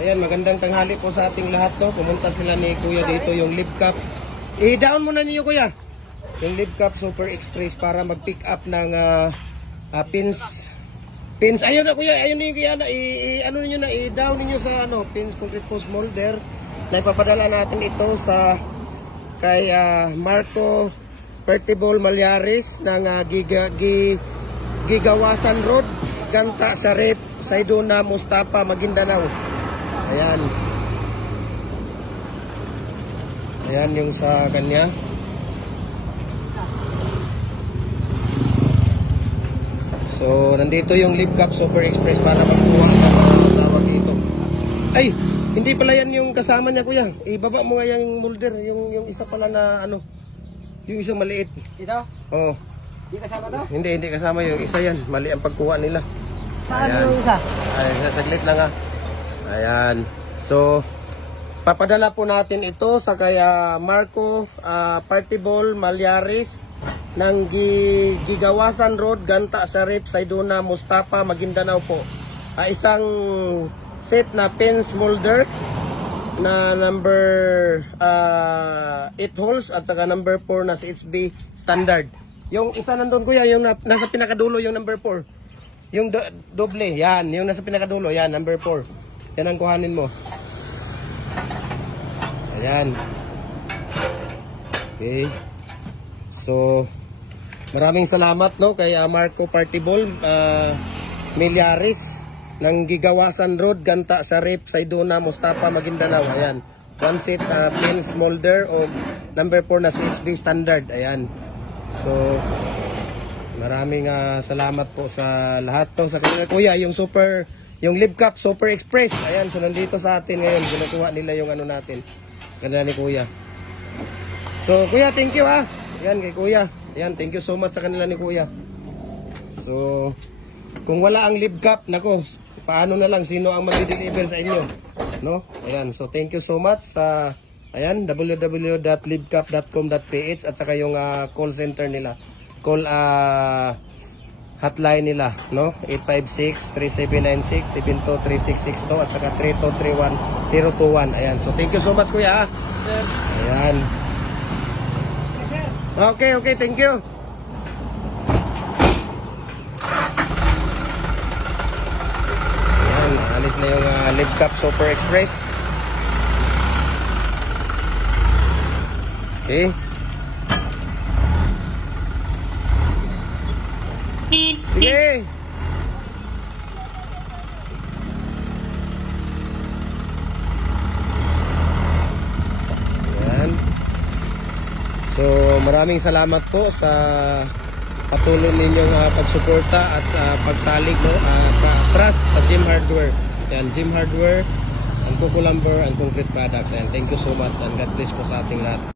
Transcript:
Ayan, magandang tanghali po sa ating lahat, no. Pumunta sila ni Kuya dito, yung Live Cup. I-down muna niyo, Kuya. Yung Live Cup Super Express para mag-pick up ng pins. Pins. Ayun na, Kuya. Ayun na, Kuya. Ano niyo na, i-down niyo sa pins concrete post molder. Na ipapadala natin ito sa kay Marco Pertibol Malyares ng Gigawasan Road, Ganta, Sarip, Sayduna, Mustafa, Maguindanao. Ayan. Ayan yung sa kanya. So, nandito yung Live Cup Super Express para magkuha ng tawag dito. Ay, hindi pala yan yung kasama niya, Kuya. Ibaba mo nga yung molder, yung isa pala na yung isang maliit. Ito? Oo. Hindi kasama to? Hindi kasama yung isa yan. Mali ang pagkuha nila. Saan yung isa? Ay, saglit lang Ayan. So, papadala po natin ito sa kaya Marco Pertibol Malyares ng Gigawasan Road, Ganta, Sarip, Sayduna, Mustafa, Maguindanao po. Isang set na pins molder na number 8 holes at saka number 4 na CHB standard. Yung isa nandun, Kuya, yung nasa pinakadulo, yung number 4. Yung doble, yan. Yung nasa pinakadulo, yan, number 4. Yan ang kuhanin mo. Ayan. Okay. So, maraming salamat, no, kay Marco Pertibol Malyares ng Gigawasan Road, Ganta, Sarip, Sayduna, Mustafa, Maguindanao. Ayan. One set pins molder o number 4 na CHB standard. Ayan. So, maraming salamat po sa lahat to sa kanila, Kuya, yung Live Cup Super Express. Ayan, so nandito sa atin ngayon, kinukuha nila yung natin. Kanila ni Kuya. So, Kuya, thank you Ayan kay Kuya. Ayan, thank you so much sa kanila ni Kuya. So, kung wala ang Live Cup, nako, paano na lang, sino ang mag-deliver sa inyo? No? Ayan, so thank you so much sa ayan, www.livecup.com.ph at saka yung call center nila. Call hotline nila, no? 856-3796-723662 at saka 3231021. Ayan, so thank you so much, Kuya. Ayan. Okay, thank you. Ayan, alis na yung Live Cup Super Express. Okay. Sige. Ayan. So, maraming salamat po sa patuloy ninyong pagsuporta at pagsalig, no, trust sa Gym Hardware. Ayan, Gym Hardware, ang Kuko Lumber, ang Concrete Products. Ayan, thank you so much and God bless po sa ating lahat.